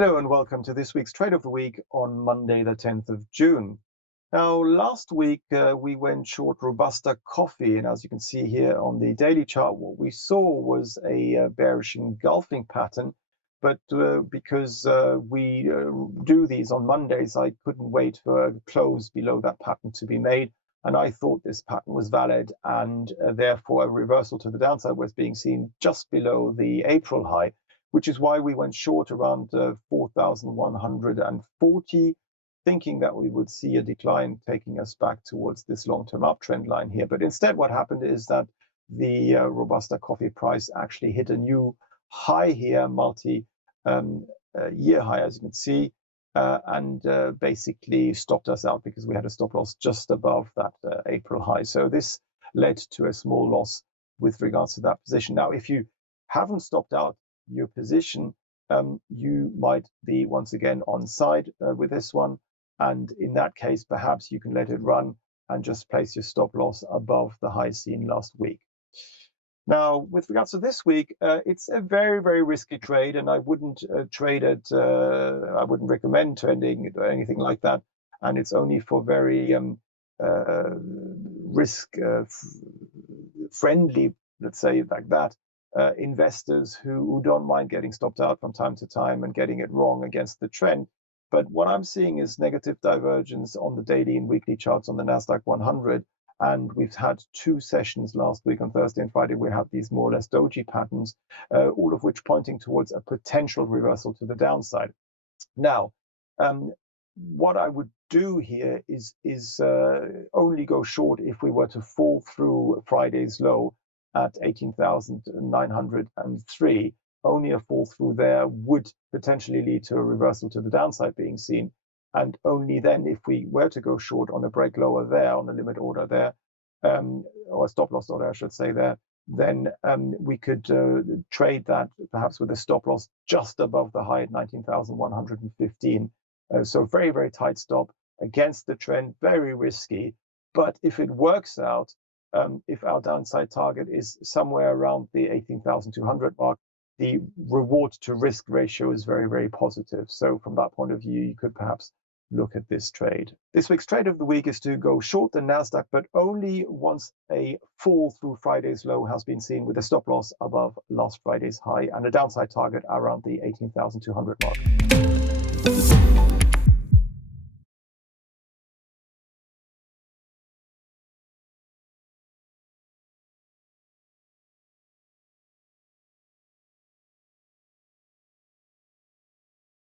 Hello and welcome to this week's Trade of the Week on Monday, the 10th of June. Now, last week we went short Robusta coffee, and as you can see here on the daily chart, what we saw was a bearish engulfing pattern. But because we do these on Mondays, I couldn't wait for a close below that pattern to be made. And I thought this pattern was valid, and therefore a reversal to the downside was being seen just below the April high, which is why we went short around 4,140, thinking that we would see a decline taking us back towards this long-term uptrend line here. But instead, what happened is that the Robusta coffee price actually hit a new high here, multi-year high, as you can see, and basically stopped us out because we had a stop loss just above that April high. So this led to a small loss with regards to that position. Now, if you haven't stopped out your position, you might be once again on side with this one, and in that case perhaps you can let it run and just place your stop loss above the high seen last week. Now, with regards to this week, it's a very, very risky trade, and I wouldn't trade it. I wouldn't recommend trading it or anything like that. And it's only for very risk friendly, let's say like that, investors who don't mind getting stopped out from time to time and getting it wrong against the trend. But what I'm seeing is negative divergence on the daily and weekly charts on the Nasdaq 100. And we've had two sessions last week on Thursday and Friday. We had these more or less doji patterns, all of which pointing towards a potential reversal to the downside. Now, what I would do here is only go short if we were to fall through Friday's low at 18,903. Only a fall through there would potentially lead to a reversal to the downside being seen. And only then, if we were to go short on a break lower there, on a limit order there, or a stop loss order, I should say there, then we could trade that perhaps with a stop loss just above the high at 19,115. So very, very tight stop against the trend, very risky. But if it works out, if our downside target is somewhere around the 18,200 mark, the reward to risk ratio is very, very positive. So from that point of view, you could perhaps look at this trade. This week's trade of the week is to go short the Nasdaq, but only once a fall through Friday's low has been seen, with a stop loss above last Friday's high and a downside target around the 18,200 mark.